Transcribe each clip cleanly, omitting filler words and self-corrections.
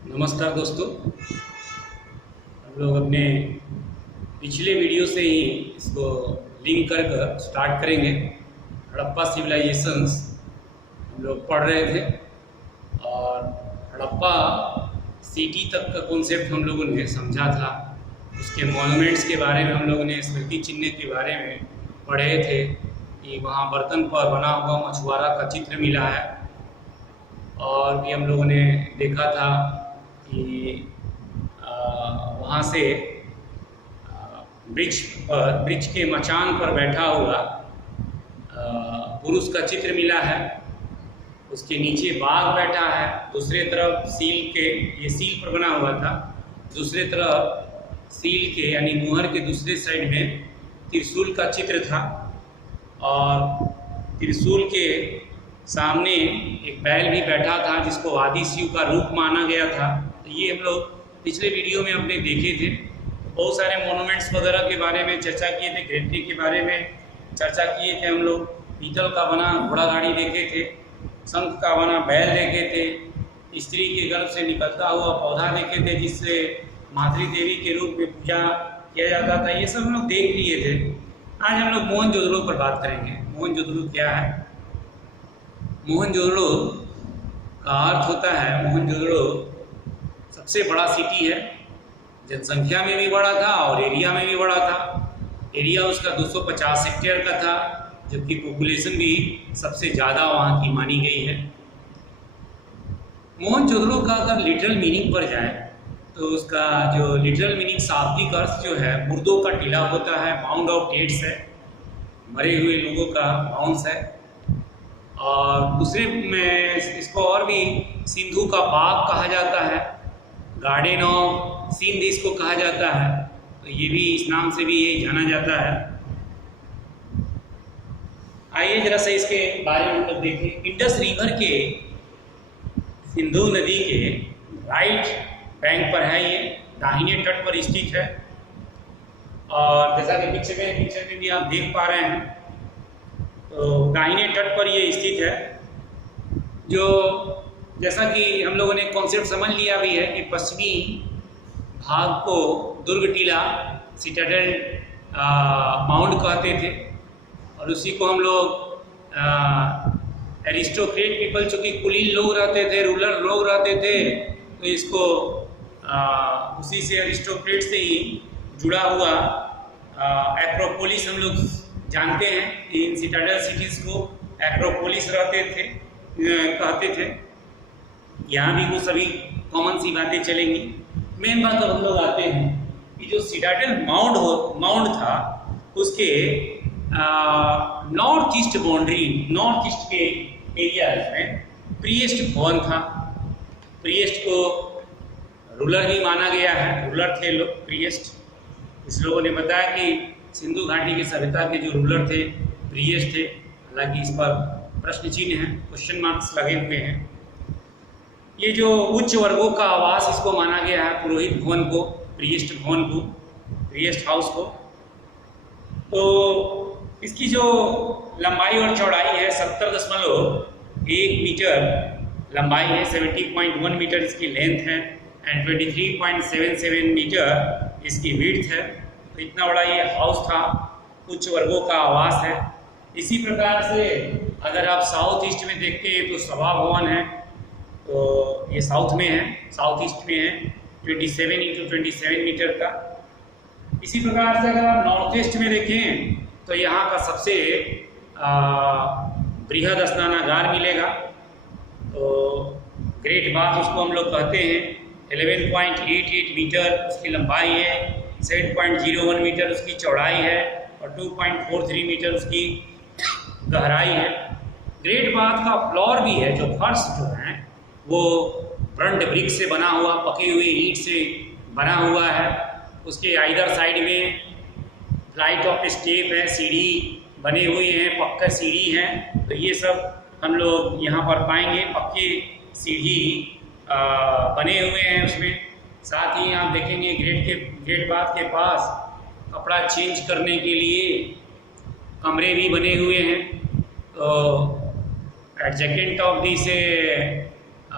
नमस्कार दोस्तों। हम लोग अपने पिछले वीडियो से ही इसको लिंक कर कर स्टार्ट करेंगे। हड़प्पा सिविलाइजेशंस हम लोग पढ़ रहे थे और हड़प्पा सिटी तक का कॉन्सेप्ट हम लोगों ने समझा था। उसके मॉन्यूमेंट्स के बारे में हम लोगों ने, स्मृति चिन्ह के बारे में पढ़े थे कि वहाँ बर्तन पर बना हुआ मछुआरा का चित्र मिला है। और भी हम लोगों ने देखा था कि वहाँ से ब्रिज के मचान पर बैठा हुआ पुरुष का चित्र मिला है। उसके नीचे बाघ बैठा है, दूसरे तरफ ये सील पर बना हुआ था। दूसरे तरफ सील के यानी मुहर के दूसरे साइड में त्रिशूल का चित्र था और त्रिशूल के सामने एक बैल भी बैठा था जिसको आदि शिव का रूप माना गया था। तो ये हम लोग पिछले वीडियो में अपने देखे थे। बहुत सारे मोनूमेंट्स वगैरह के बारे में चर्चा किए थे, ग्रेविटी के बारे में चर्चा किए थे। हम लोग पीतल का बना घोड़ा गाड़ी देखे थे, शंख का बना बैल देखे थे, स्त्री के गर्भ से निकलता हुआ पौधा देखे थे जिससे मातृ देवी के रूप में पूजा किया जाता था। ये सब हम लोग देख लिए थे। आज हम लोग मोहनजोदड़ो पर बात करेंगे। मोहनजोदड़ो क्या है? मोहनजोदड़ो का अर्थ होता है, मोहनजोदड़ो सबसे बड़ा सिटी है। जनसंख्या में भी बड़ा था और एरिया में भी बड़ा था। एरिया उसका 250 हेक्टेयर का था, जबकि पॉपुलेशन भी सबसे ज़्यादा वहाँ की मानी गई है। मोहनजोदड़ो का अगर लिटरल मीनिंग पर जाए तो उसका जो लिटरल मीनिंग, शाब्दिक अर्थ जो है, मुर्दों का टीला होता है, माउंड ऑफ डेड्स है, मरे हुए लोगों का माउंस है। और दूसरे में इसको और भी सिंधु का बाग कहा जाता है, गार्डन ऑफ सिंध इसको कहा जाता है। तो ये भी इस नाम से भी ये जाना जाता है। आइए जरा से इसके बारे में हम लोग देखें। इंडस रिवर के, सिंधु नदी के राइट बैंक पर है, ये दाहिने तट पर स्थित है। और जैसा कि पिक्चर में भी आप देख पा रहे हैं, तो दाहिने तट पर ये स्थित है। जो जैसा कि हम लोगों ने कॉन्सेप्ट समझ लिया भी है कि पश्चिमी भाग को दुर्ग टीला, सिटाडेल, माउंट कहते थे। और उसी को हम लोग एरिस्टोक्रेट पीपल, चूँकि कुलीन लोग रहते थे, रूलर लोग रहते थे, तो इसको उसी से, एरिस्टोक्रेट से ही जुड़ा हुआ एक्रोपोलिस हम लोग जानते हैं। इन सिटाडेल सिटीज़ को एक्रोपोलिस कहते थे। यहाँ भी वो सभी कॉमन सी बातें चलेंगी। मेन बात अब हम लोग आते हैं कि जो सिटाडेल माउंट था, उसके north east boundary, north east के एरिया में प्रीएस्ट भवन था। प्रीएस्ट को रूलर भी माना गया है, रूलर थे लोग प्रीएस्ट। इस लोगों ने बताया कि सिंधु घाटी की सभ्यता के जो रूलर थे प्रीएस्ट थे। हालांकि इस पर प्रश्न चिन्ह है, क्वेश्चन मार्क्स लगे हुए हैं। ये जो उच्च वर्गों का आवास इसको माना गया है, पुरोहित भवन को, प्रीएस्ट भवन को, प्रीएस्ट हाउस को। तो इसकी जो लंबाई और चौड़ाई है 70.1 मीटर लंबाई है, 70.1 मीटर इसकी लेंथ है एंड 23.77 मीटर इसकी विड्थ है। तो इतना बड़ा ये हाउस था, उच्च वर्गों का आवास है। इसी प्रकार से अगर आप साउथ ईस्ट में देखते हैं तो सभा भवन है, तो ये साउथ में है, साउथ ईस्ट में है, 27x27 मीटर का। इसी प्रकार से अगर आप नॉर्थ ईस्ट में देखें तो यहाँ का सबसे बृहद स्नानागार मिलेगा। तो ग्रेट बाथ उसको हम लोग कहते हैं। 11.88 मीटर उसकी लंबाई है, 7.01 मीटर उसकी चौड़ाई है और 2.43 मीटर उसकी गहराई है। ग्रेट बाथ का फ्लोर भी है, जो फर्श जो है वो ब्रंट ब्रिक से बना हुआ, पकी हुई ईंट से बना हुआ है। उसके आइदर साइड में फ्लाइट ऑफ स्टेप है, सीढ़ी बने हुए हैं, पक्का सीढ़ी हैं। तो ये सब हम लोग यहाँ पर पाएंगे, पक्के सीढ़ी बने हुए हैं उसमें। साथ ही आप देखेंगे ग्रेट बाथ के पास कपड़ा चेंज करने के लिए कमरे भी बने हुए हैं। तो adjacent of this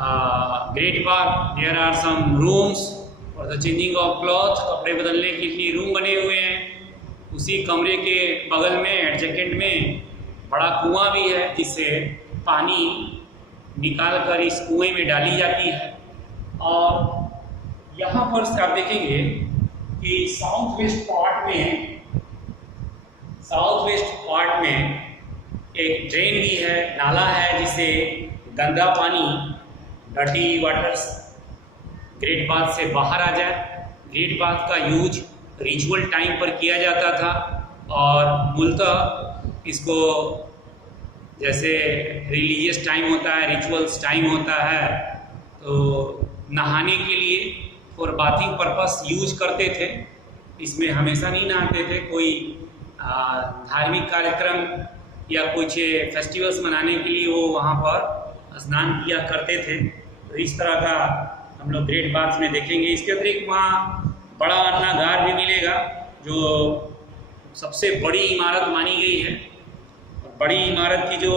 great bath, there are some rooms for the changing of cloth, कपड़े बदलने के लिए रूम बने हुए हैं। उसी कमरे के बगल में एडजेकेंट में बड़ा कुआं भी है जिससे पानी निकाल कर इस कुएं में डाली जाती है। और यहाँ पर आप देखेंगे कि साउथ वेस्ट पार्ट में एक ड्रेन भी है, नाला है, जिससे गंदा पानी, डर्टी वाटर्स ग्रेट बाथ से बाहर आ जाए। ग्रेट बाथ का यूज रिचुअल टाइम पर किया जाता था और मूलतः इसको जैसे रिलीजियस टाइम होता है, रिचुअल्स टाइम होता है, तो नहाने के लिए और बाथिंग पर्पस यूज करते थे। इसमें हमेशा नहीं नहाते थे, कोई धार्मिक कार्यक्रम या कुछ फेस्टिवल्स मनाने के लिए वो वहाँ पर स्नान किया करते थे। तो इस तरह का हम लोग ग्रेट बाथ में देखेंगे। इसके अतिरिक्त वहाँ बड़ा अन्नागार भी मिलेगा जो सबसे बड़ी इमारत मानी गई है। बड़ी इमारत की जो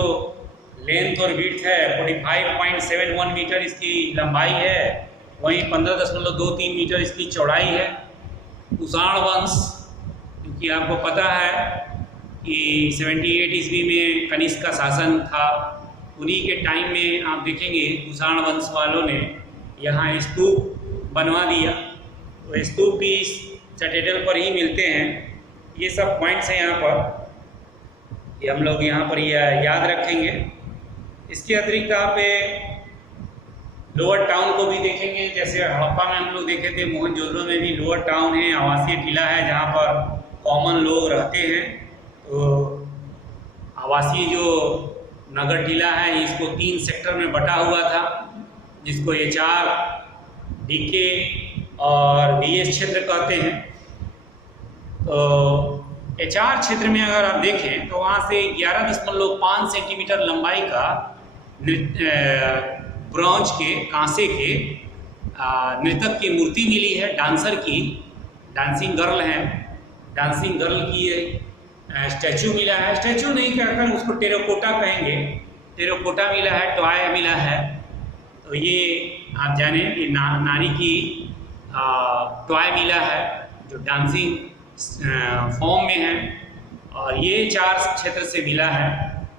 लेंथ और विड्थ है 45.71 मीटर इसकी लंबाई है, वहीं 15.23 मीटर इसकी चौड़ाई है। कुषाण वंश, क्योंकि आपको पता है कि 78 ईस्वी में कनिष्क का शासन था, उन्हीं के टाइम में आप देखेंगे कुषाण वंश वालों ने यहाँ स्तूप बनवा दिया। तो स्तूप भी इस सिटाडेल पर ही मिलते हैं। ये सब पॉइंट्स हैं यहाँ पर, ये हम लोग यहाँ पर याद रखेंगे। इसके अतिरिक्त आप लोअर टाउन को भी देखेंगे। जैसे हड़प्पा में हम लोग देखे थे, मोहनजोदड़ो में भी लोअर टाउन है, आवासीय टीला है जहाँ पर कॉमन लोग रहते हैं। तो आवासीय जो नगर टीला है इसको 3 सेक्टर में बटा हुआ था, जिसको HR, DK और DS क्षेत्र कहते हैं। तो HR क्षेत्र में अगर आप देखें तो वहाँ से 11.5 सेंटीमीटर लंबाई का ब्रॉन्ज के, कांसे के नृतक की मूर्ति मिली है, डांसर की, डांसिंग गर्ल है, डांसिंग गर्ल की स्टैचू मिला है। स्टैचू नहीं कहकर उसको टेराकोटा कहेंगे, टेराकोटा मिला है, टॉय मिला है। तो ये आप जाने कि नारी की टॉय मिला है जो डांसिंग फॉर्म में है, और ये 4 क्षेत्र से मिला है।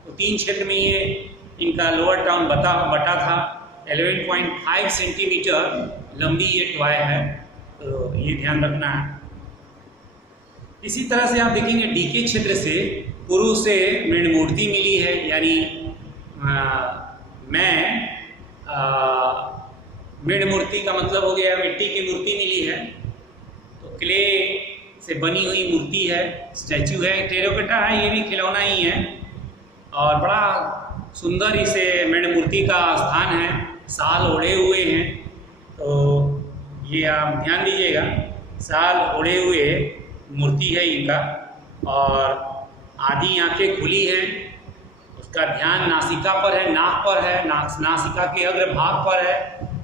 तो 3 क्षेत्र में ये इनका लोअर टाउन बटा था। 11.5 सेंटीमीटर लंबी ये टॉय है, तो ये ध्यान रखना है। इसी तरह से आप देखेंगे DK क्षेत्र से पुरुष से मृण मूर्ति मिली है, यानी मृण मूर्ति का मतलब हो गया मिट्टी की मूर्ति मिली है। तो क्ले से बनी हुई मूर्ति है, स्टैचू है, टेराकोटा है, ये भी खिलौना ही है और बड़ा सुंदर इसे मृण मूर्ति का स्थान है। साल ओढ़े हुए हैं, तो ये आप ध्यान दीजिएगा, साल ओढ़े हुए मूर्ति है इनका, और आधी आंखें खुली हैं। उसका ध्यान नासिका पर है, नाक पर है, नासिका के अग्रभाग पर है,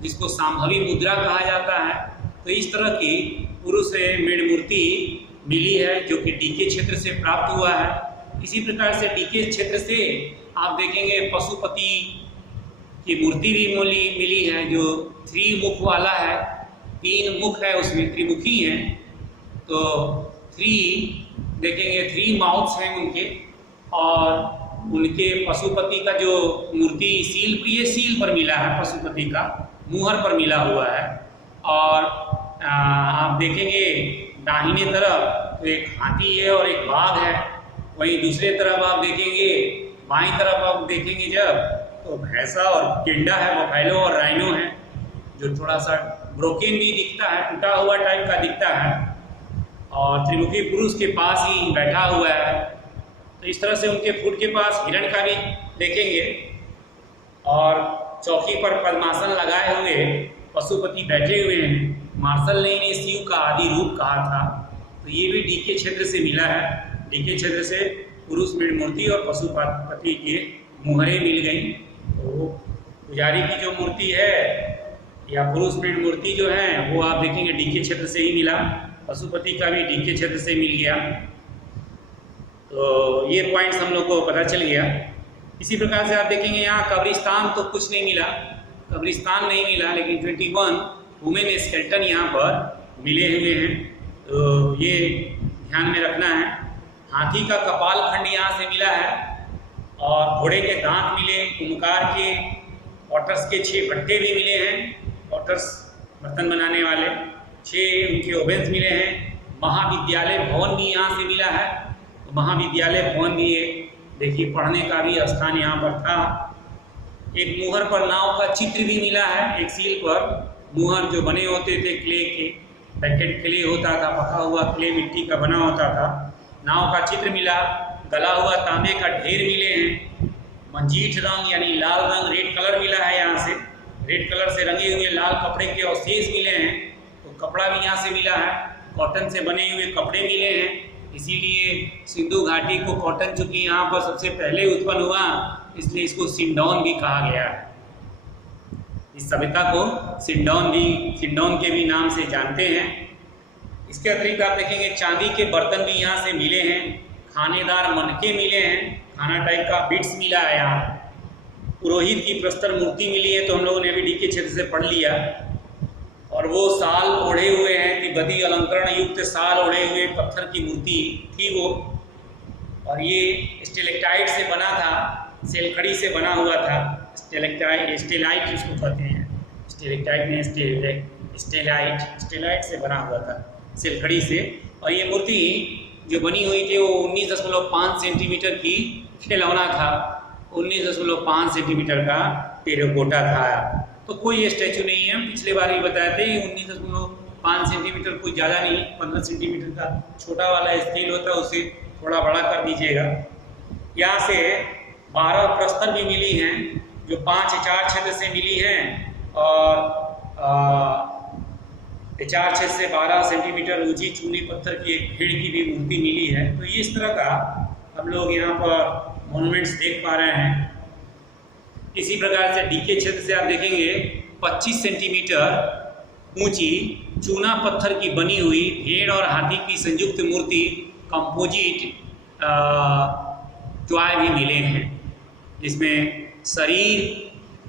जिसको सांभवी मुद्रा कहा जाता है। तो इस तरह की पुरुष मृण मूर्ति मिली है जो कि DK क्षेत्र से प्राप्त हुआ है। इसी प्रकार से DK क्षेत्र से आप देखेंगे पशुपति की मूर्ति भी मिली है जो 3 मुख वाला है, 3 मुख है उसमें, त्रिमुखी है। तो 3 देखेंगे, 3 माउथ्स हैं उनके, और उनके पशुपति का जो मूर्ति सील पर मिला है, पशुपति का मुहर पर मिला हुआ है। और आप देखेंगे दाहिने तरफ तो एक हाथी है और एक बाघ है, वहीं दूसरे तरफ आप देखेंगे, बाईं तरफ आप देखेंगे जब, तो भैंसा और गेंडा है, बफेलो और राइनो है, जो थोड़ा सा ब्रोकन भी दिखता है, टूटा हुआ टाइप का दिखता है, और त्रिमुखी पुरुष के पास ही बैठा हुआ है। तो इस तरह से उनके फुट के पास हिरण का भी देखेंगे, और चौकी पर पद्मासन लगाए हुए पशुपति बैठे हुए हैं। मार्शल ने शिव का आदि रूप कहा था। तो ये भी DK क्षेत्र से मिला है। DK क्षेत्र से पुरुष मृण मूर्ति और पशुपति के मुहरे मिल गई। तो पुजारी की जो मूर्ति है या पुरुष मृण मूर्ति जो है वो आप देखेंगे DK क्षेत्र से ही मिला, पशुपति का भी DK क्षेत्र से मिल गया। तो ये पॉइंट्स हम लोग को पता चल गया। इसी प्रकार से आप देखेंगे यहाँ कब्रिस्तान तो कुछ नहीं मिला, कब्रिस्तान नहीं मिला, लेकिन 21 वुमेन स्केल्टन यहाँ पर मिले हुए हैं। तो ये ध्यान में रखना है। हाथी का कपाल खंड यहाँ से मिला है और घोड़े के दांत मिले, कुम्भकार के पॉटर्स के 6 भट्टे भी मिले हैं, पॉटर्स बर्तन बनाने वाले 6 उनके ओवेंस मिले हैं। महाविद्यालय भवन भी यहाँ से मिला है। तो महाविद्यालय भवन भी देखिए पढ़ने का भी स्थान यहाँ पर था। एक मुहर पर नाव का चित्र भी मिला है। एक सील पर मुहर जो बने होते थे क्ले के, पैकेट क्ले होता था, पका हुआ क्ले मिट्टी का बना होता था। नाव का चित्र मिला। गला हुआ तांबे का ढेर मिले हैं। मंजीठ रंग यानी लाल रंग, रेड कलर मिला है। यहाँ से रेड कलर से रंगे हुए लाल कपड़े के अवशेष मिले हैं। तो कपड़ा भी यहाँ से मिला है। कॉटन से बने हुए कपड़े मिले हैं। इसीलिए सिंधु घाटी को कॉटन चूंकि यहाँ पर सबसे पहले उत्पन्न हुआ, इसलिए इसको सिंडौन भी कहा गया है। इस सभ्यता को सिंडौन के भी नाम से जानते हैं। इसके अतिरिक्त आप देखेंगे चांदी के बर्तन भी यहाँ से मिले हैं। खानेदार मनके मिले हैं, खाना टाइप का बिट्स मिला है। यहाँ पुरोहित की प्रस्तर मूर्ति मिली है, तो हम लोगों ने अभी डीके क्षेत्र से पढ़ लिया। और वो साल ओढ़े हुए हैं, तिब्बती अलंकरण युक्त साल ओढ़े हुए पत्थर की मूर्ति थी वो। और ये स्टेलेक्टाइट से बना था, सेलखड़ी से बना हुआ था। स्टेलाइट जिसको कहते हैं, स्टेलेक्टाइट नहीं स्टेलाइट से बना हुआ था, सेलखड़ी से। और ये मूर्ति जो बनी हुई थी वो 19.5 सेंटीमीटर की खिलौना था। 19.5 सेंटीमीटर का टेराकोटा था। तो कोई स्टैचू नहीं है। पिछले बार भी बताए थे 19.5 सेंटीमीटर, कोई ज़्यादा नहीं, 15 सेंटीमीटर का छोटा वाला स्केल होता है, उसे थोड़ा बड़ा कर दीजिएगा। यहाँ से 12 प्रस्तर भी मिली हैं, जो 5-4 क्षेत्र से मिली हैं। और 4 से 12 सेंटीमीटर ऊंची चूनी पत्थर की एक भेड़ की भी मूर्ति मिली है। तो ये इस तरह का हम लोग यहाँ पर मॉन्यूमेंट्स देख पा रहे हैं। इसी प्रकार से डीके क्षेत्र से आप देखेंगे 25 सेंटीमीटर ऊंची चूना पत्थर की बनी हुई भेड़ और हाथी की संयुक्त मूर्ति कंपोजिट टॉय भी मिले हैं, जिसमें शरीर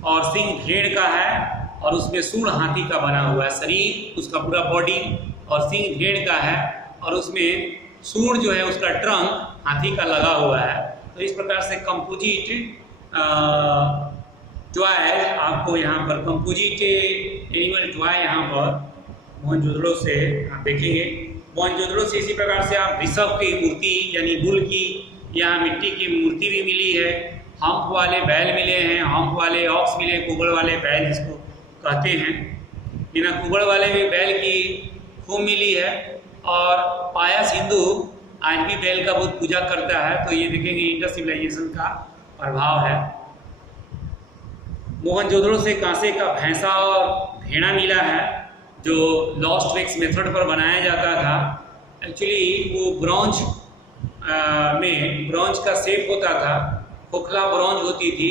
और सिंह भेड़ का है और उसमें सूंड हाथी का बना हुआ है। शरीर उसका पूरा बॉडी और सिंह भेड़ का है और उसमें सूंड जो है उसका ट्रंक हाथी का लगा हुआ है। तो इस प्रकार से कंपोजिट टॉय आपको यहाँ पर कंपोजिट एनिमल टॉय यहाँ पर मोहनजोदड़ो से आप देखेंगे। मोहनजोदड़ो से इसी प्रकार से आप ऋषभ की मूर्ति यानी बुल की यहाँ मिट्टी की मूर्ति भी मिली है। हम्प वाले बैल मिले हैं, हम्प वाले ऑक्स मिले, कुगड़ वाले बैल जिसको कहते हैं। बिना कुगड़ वाले भी बैल की खूब मिली है। और पायस हिंदू आज भी बैल का बहुत पूजा करता है। तो ये देखेंगे इंडस सिविलाइजेशन का प्रभाव है। मोहनजोदड़ो से कांसे का भैंसा और भेड़ा मिला है, जो लॉस्ट वैक्स मेथड पर बनाया जाता था। एक्चुअली वो ब्रॉन्ज में ब्रॉन्ज का शेप होता था, खोखला ब्रॉन्ज होती थी,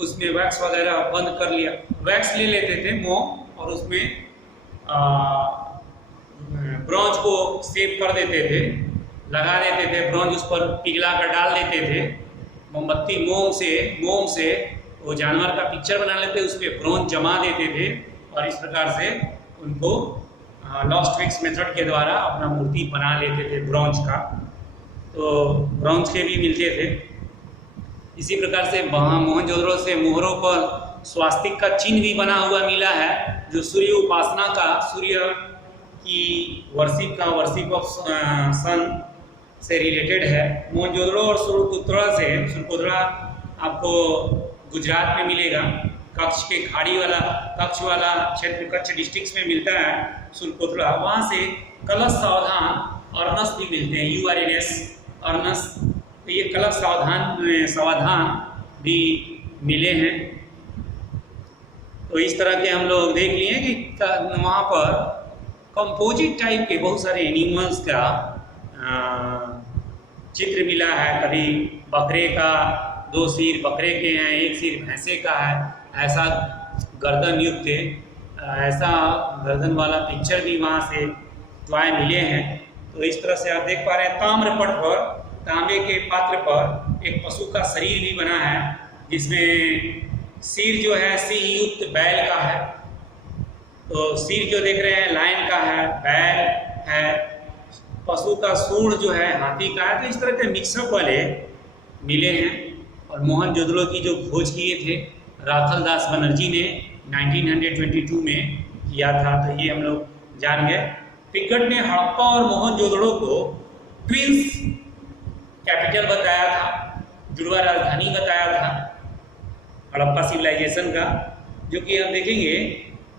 उसमें वैक्स वगैरह बंद कर लिया, वैक्स ले लेते थे मोम और उसमें ब्रॉन्ज को शेप कर देते थे, लगा देते थे, ब्रॉन्ज उस पर पिघला कर डाल देते थे। मोमबत्ती मोम से वो जानवर का पिक्चर बना लेते, उस पर ब्रॉन्ज जमा देते थे और इस प्रकार से उनको लॉस्ट वैक्स मेथड के द्वारा अपना मूर्ति बना लेते थे ब्रॉन्ज का। तो ब्रॉन्ज के भी मिलते थे। इसी प्रकार से मोहनजोदड़ो से मोहरों पर स्वास्तिक का चिन्ह भी बना हुआ मिला है, जो सूर्य उपासना का, सूर्य की वर्शिप ऑफ सन से रिलेटेड है। मोहनजोदड़ो और सुरकोतरा आपको गुजरात में मिलेगा। कच्छ वाला क्षेत्र कच्छ डिस्ट्रिक्ट में मिलता है सुरकोतरा। वहाँ से कलश सावधान और नस भी मिलते हैं, URNS और नस। तो ये कलश सावधान भी मिले हैं। तो इस तरह के हम लोग देख लिए कि वहाँ पर कंपोजिट टाइप के बहुत सारे एनिमल्स का चित्र मिला है। कभी बकरे का 2 सिर बकरे के हैं, 1 सिर भैंसे का है, ऐसा गर्दन युक्त ऐसा गर्दन वाला पिक्चर भी वहाँ से टॉय मिले हैं। तो इस तरह से आप देख पा रहे हैं ताम्रपट पर, तांबे के पात्र पर एक पशु का शरीर भी बना है, जिसमें सिर जो है सिंह युक्त बैल का है, तो सिर जो देख रहे हैं लायन का है, बैल है, पशु का सूंड जो है हाथी का है। तो इस तरह के मिक्सअप वाले मिले हैं। और मोहनजोदड़ो की जो खोज किए थे राथल दास बनर्जी ने 1922 में किया था, तो ये हम लोग जान गए। पिकट ने हड़प्पा और मोहनजोदड़ो को ट्विंस कैपिटल बताया था, जुड़वा राजधानी बताया था हड़प्पा सिविलाइजेशन का, जो कि हम देखेंगे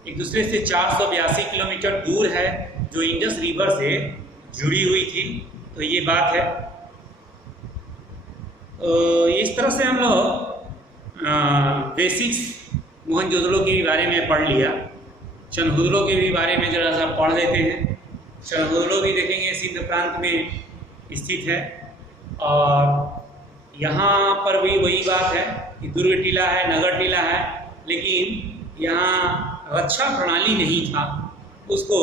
एक दूसरे से 482 किलोमीटर दूर है, जो इंडस रिवर से जुड़ी हुई थी। तो ये बात है। इस तरह से हम लोग बेसिक्स मोहनजोदड़ो के भी बारे में पढ़ लिया। चनहुदड़ो के भी बारे में जरा सा पढ़ लेते हैं। चनहुदड़ो भी देखेंगे सिंध प्रांत में स्थित है, और यहाँ पर भी वही बात है कि दुर्ग टीला है, नगर टीला है, लेकिन यहाँ रक्षा प्रणाली नहीं था। उसको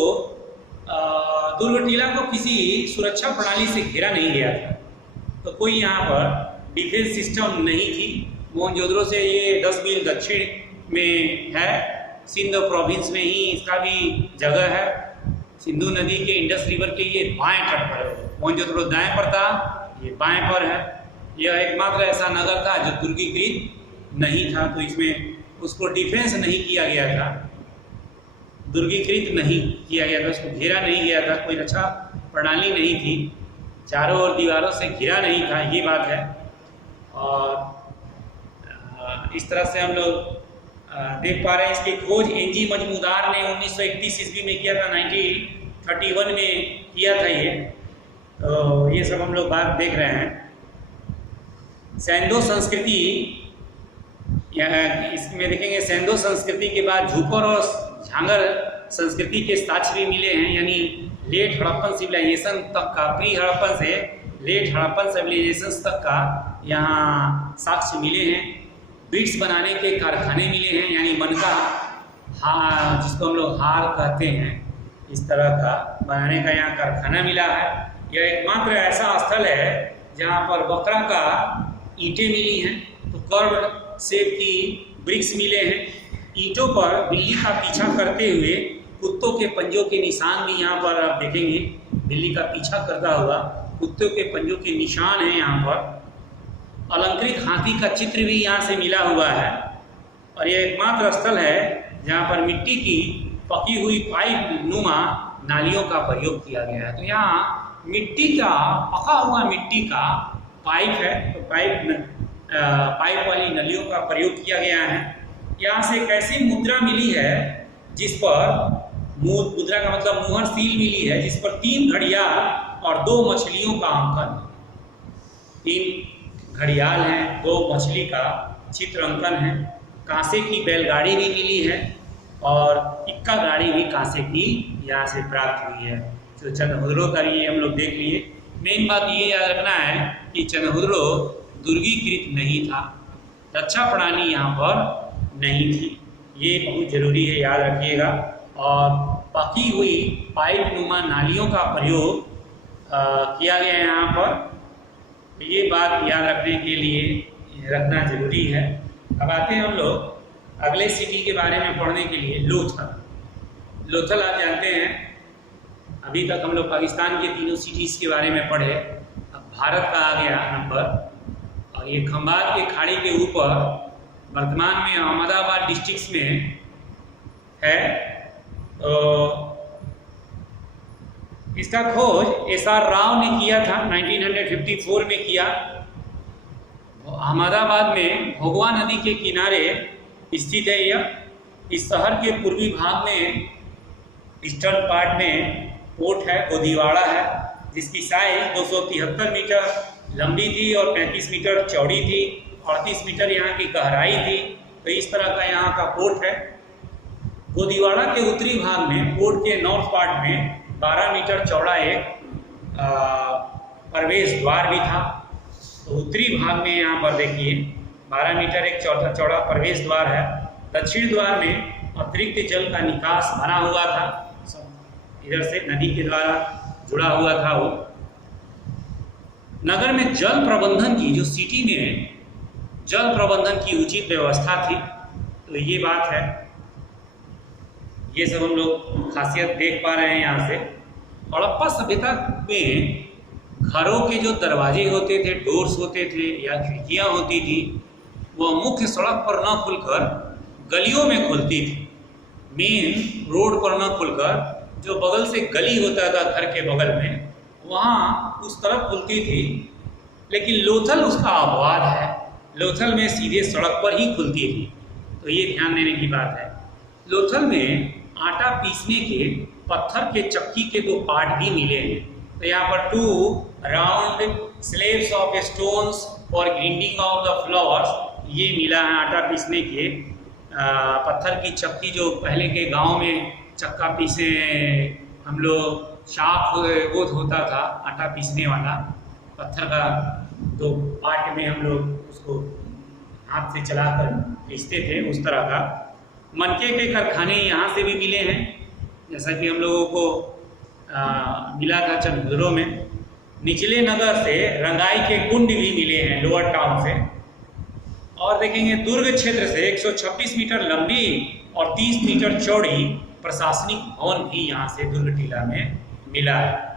दुर्ग टीला को किसी सुरक्षा प्रणाली से घेरा नहीं गया था, तो कोई यहाँ पर डिफेंस सिस्टम नहीं थी। मोहनजोदड़ो से ये 10 मील दक्षिण में है, सिंध प्रोविंस में ही इसका भी जगह है। सिंधु नदी के इंडस रिवर के ये बाएं तट पर है, मोहनजोदड़ो दाएं पर था, ये बाएं पर है। यह एकमात्र ऐसा नगर था जो दुर्गीकृत नहीं था, तो इसमें उसको डिफेंस नहीं किया गया था, दुर्गीकृत नहीं किया गया था, उसको घेरा नहीं गया था, कोई रक्षा प्रणाली नहीं थी, चारों ओर दीवारों से घिरा नहीं था, ये बात है। और इस तरह से हम लोग देख पा रहे हैं। इसकी खोज एनजी मजमूदार ने 1931 ईस्वी में किया था, 1931 में किया था ये। तो ये सब हम लोग बात देख रहे हैं। सैंडो संस्कृति, इसमें देखेंगे सैंडो संस्कृति के बाद झूपर और झांगर संस्कृति के साक्ष्य भी मिले हैं, यानी लेट हड़प्पन सिविलाइजेशन तक का, प्री हड़प्पन से लेट हड़प्पन सिविलाइजेशन तक का यहाँ साक्ष्य मिले हैं। बीड्स बनाने के कारखाने मिले हैं, यानी मनका हार, जिसको हम लोग हार कहते हैं, इस तरह का बनाने का यहाँ कारखाना मिला है। यह एकमात्र ऐसा स्थल है जहाँ पर बकरा का ईंटें मिली हैं, तो कर्व शेप की ब्रिक्स मिले हैं। ईंटों पर बिल्ली का पीछा करते हुए कुत्तों के पंजों के निशान भी यहाँ पर आप देखेंगे, बिल्ली का पीछा करता हुआ कुत्तों के पंजों के निशान हैं यहाँ पर। अलंकृत हाथी का चित्र भी यहाँ से मिला हुआ है। और यह एकमात्र स्थल है जहाँ पर मिट्टी की पकी हुई पाइप नुमा नालियों का प्रयोग किया गया है। तो यहाँ मिट्टी का, पका हुआ मिट्टी का पाइप है, तो पाइप वाली नलियों का प्रयोग किया गया है। यहाँ से एक ऐसी मुद्रा मिली है जिस पर, मुद्रा का मतलब मुहर सील मिली है, जिस पर 3 घड़ियाल और 2 मछलियों का अंकन, 3 घड़ियाल हैं, 2 मछली का चित्र अंकन है। कांसे की बैलगाड़ी भी मिली है और इक्का गाड़ी भी कांसे की यहाँ से प्राप्त हुई है। तो चनहुदड़ो का ये हम लोग देख लिए। मेन बात ये याद रखना है कि चनहुदड़ो दुर्गीकृत नहीं था, रक्षा प्रणाली यहाँ पर नहीं थी, ये बहुत जरूरी है, याद रखिएगा। और पकी हुई पाइप नुमा नालियों का प्रयोग किया गया है यहाँ पर, तो ये बात याद रखने के लिए रखना जरूरी है। अब आते हैं हम लोग अगले सिटी के बारे में पढ़ने के लिए, लोथल। लोथल आप जानते हैं, अभी तक हम लोग पाकिस्तान के 3 सिटीज़ के बारे में पढ़े, अब भारत का आ गया नंबर। और ये खंबात के खाड़ी के ऊपर वर्तमान में अहमदाबाद डिस्ट्रिक्ट में है। तो इसका खोज एस.आर. राव ने किया था, 1954 में किया। अहमदाबाद में भोगवा नदी के किनारे स्थित है यह। इस शहर के पूर्वी भाग में ईस्टर्न पार्ट में पोर्ट है, गोदीवाड़ा है, जिसकी साइज 273 मीटर लंबी थी और 35 मीटर चौड़ी थी, 38 मीटर यहाँ की गहराई थी। तो इस तरह का यहाँ का पोर्ट है। गोदीवाड़ा के उत्तरी भाग में, पोर्ट के नॉर्थ पार्ट में 12 मीटर चौड़ा एक प्रवेश द्वार भी था। तो उत्तरी भाग में यहाँ पर देखिए 12 मीटर एक चौड़ा प्रवेश द्वार है। दक्षिण द्वार में अतिरिक्त जल का निकास बना हुआ था, इधर से नदी के द्वारा जुड़ा हुआ था वो। नगर में जल प्रबंधन की, जो सिटी में जल प्रबंधन की उचित व्यवस्था थी, तो ये बात है, ये सब हम लोग खासियत देख पा रहे हैं यहाँ से। हड़प्पा सभ्यता में घरों के जो दरवाजे होते थे, डोर्स होते थे या खिड़कियाँ होती थी, वह मुख्य सड़क पर न खुलकर गलियों में खुलती थी। मेन रोड पर न खुलकर जो बगल से गली होता था घर के बगल में, वहाँ उस तरफ खुलती थी। लेकिन लोथल उसका अपवाद है, लोथल में सीधे सड़क पर ही खुलती थी। तो ये ध्यान देने की बात है। लोथल में आटा पीसने के पत्थर के चक्की के 2 पार्ट भी मिले हैं। तो यहाँ पर 2 round slabs of stones for grinding of the floors, ये मिला है आटा पीसने के पत्थर की चक्की, जो पहले के गांव में चक्का पीसे हम लोग, शाख वो होता था आटा पीसने वाला, पत्थर का 2 पार्ट में हम लोग उसको हाथ से चलाकर पीसते थे, उस तरह का। मनके के कारखाने यहाँ से भी मिले हैं, जैसा कि हम लोगों को मिला था चंद्रों में। निचले नगर से रंगाई के कुंड भी मिले हैं, लोअर टाउन से। और देखेंगे दुर्ग क्षेत्र से 126 मीटर लंबी और 30 मीटर चौड़ी प्रशासनिक भवन भी यहाँ से दुर्ग टीला में मिला है।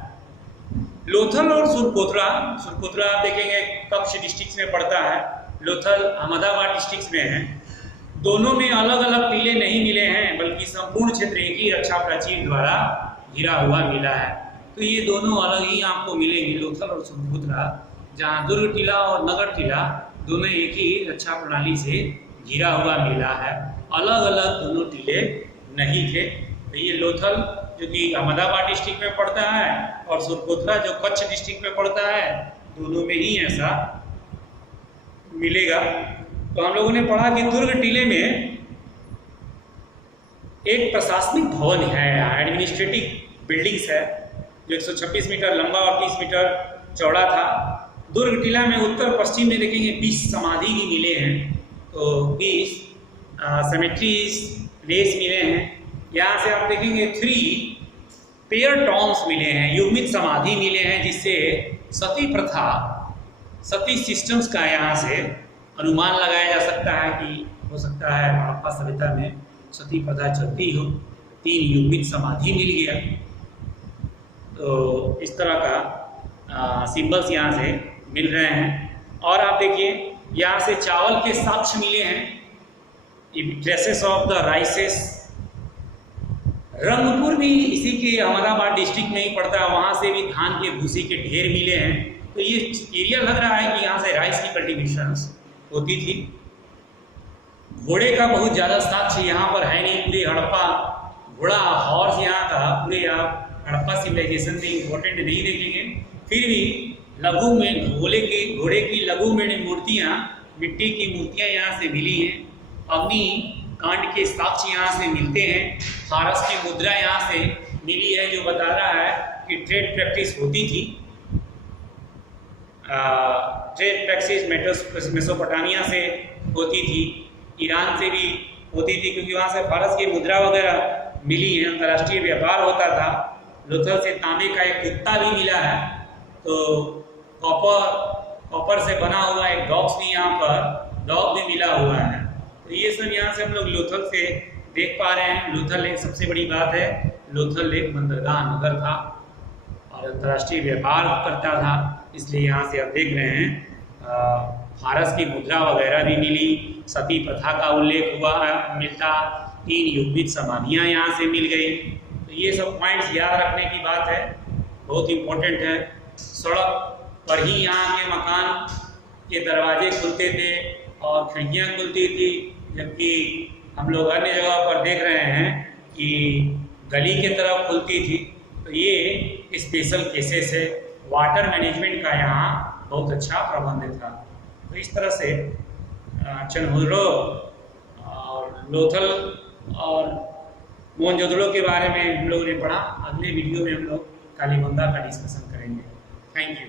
लोथल और सुरकोतरा आप देखेंगे कच्छ डिस्ट्रिक्ट में पड़ता है, लोथल अहमदाबाद डिस्ट्रिक्ट में है। दोनों में अलग अलग टीले नहीं मिले हैं, बल्कि संपूर्ण क्षेत्र एक ही रक्षा प्राचीर द्वारा घिरा हुआ मिला है। तो ये दोनों अलग ही आपको मिलेंगे, लोथल और सुरकोतरा, जहाँ दुर्ग टीला और नगर टीला दोनों एक ही रक्षा प्रणाली से घिरा हुआ मिला है, अलग अलग दोनों टीले नहीं थे। तो ये लोथल जो कि अहमदाबाद डिस्ट्रिक्ट में पड़ता है और सुरकोतरा जो कच्छ डिस्ट्रिक्ट में पड़ता है, दोनों में ही ऐसा मिलेगा। तो हम लोगों ने पढ़ा कि दुर्ग टीले में एक प्रशासनिक भवन है, एडमिनिस्ट्रेटिव बिल्डिंग्स है, जो 126 मीटर लंबा और 30 मीटर चौड़ा था। दुर्ग टीला में उत्तर पश्चिम में देखेंगे 20 समाधि भी मिले हैं, तो 20 सेमेट्रीज प्लेस मिले हैं। यहाँ से आप देखेंगे 3 पेयर टॉम्स मिले हैं, युग्मित समाधि मिले हैं, जिससे सती प्रथा, सती सिस्टम्स का यहाँ से अनुमान लगाया जा सकता है कि हो सकता है हड़प्पा सभ्यता में सती प्रथा चलती हो। 3 युग्मित समाधि मिल गया। तो इस तरह का सिंबल्स यहाँ से मिल रहे हैं। और आप देखिए यहाँ से चावल के साक्ष्य मिले हैं, ट्रेसेस ऑफ द राइसेस। रंगपुर भी इसी के अहमदाबाद डिस्ट्रिक्ट में ही पड़ता है, वहाँ से भी धान के भूसी के ढेर मिले हैं। तो ये एरिया लग रहा है कि यहाँ से राइस की कल्टीवेशंस होती थी। घोड़े का बहुत ज़्यादा साक्ष्य यहाँ पर है नहीं, पूरे हड़प्पा घोड़ा हॉर्स यहाँ का पूरे आप हड़प्पा सिविलाइजेशन में इम्पोर्टेंट नहीं देखेंगे। फिर भी लघु में घोड़े की लघु में मूर्तियाँ, मिट्टी की मूर्तियाँ यहाँ से मिली हैं। अग्नि कांड के साक्ष्य यहाँ से मिलते हैं। फारस की मुद्रा यहाँ से मिली है, जो बता रहा है कि ट्रेड प्रैक्टिस होती थी। ट्रेड प्रैक्टिस मेसोपोटामिया से होती थी, ईरान से भी होती थी, क्योंकि वहाँ से फारस की मुद्रा वगैरह मिली है, अंतर्राष्ट्रीय व्यापार होता था। लोथल से तांबे का एक कुत्ता भी मिला है, तो कॉपर से बना हुआ एक डॉग्स भी यहाँ पर डॉग भी मिला हुआ है। तो ये सब यहाँ से हम लोग लोथल से देख पा रहे हैं। लोथल एक सबसे बड़ी बात है, लोथल एक बंदरगाह नगर था और अंतर्राष्ट्रीय व्यापार करता था, इसलिए यहाँ से आप देख रहे हैं फारस की मुद्रा वगैरह भी मिली, सती प्रथा का उल्लेख हुआ मिलता, 3 युग्मित समाधियाँ यहाँ से मिल गई। तो ये सब पॉइंट्स याद रखने की बात है, बहुत इम्पोर्टेंट है। सड़क पर ही यहाँ के मकान के दरवाजे खुलते थे और खिड़कियाँ खुलती थी, जबकि हम लोग अन्य जगह पर देख रहे हैं कि गली के तरफ खुलती थी। तो ये स्पेशल केसेस है, वाटर मैनेजमेंट का यहाँ बहुत अच्छा प्रबंध था। तो इस तरह से चन्हुरो और लोथल और मोहनजोदड़ो के बारे में हम लोगों ने पढ़ा। अगले वीडियो में हम लोग कालीबंगा का डिस्कशन करेंगे। Thank you.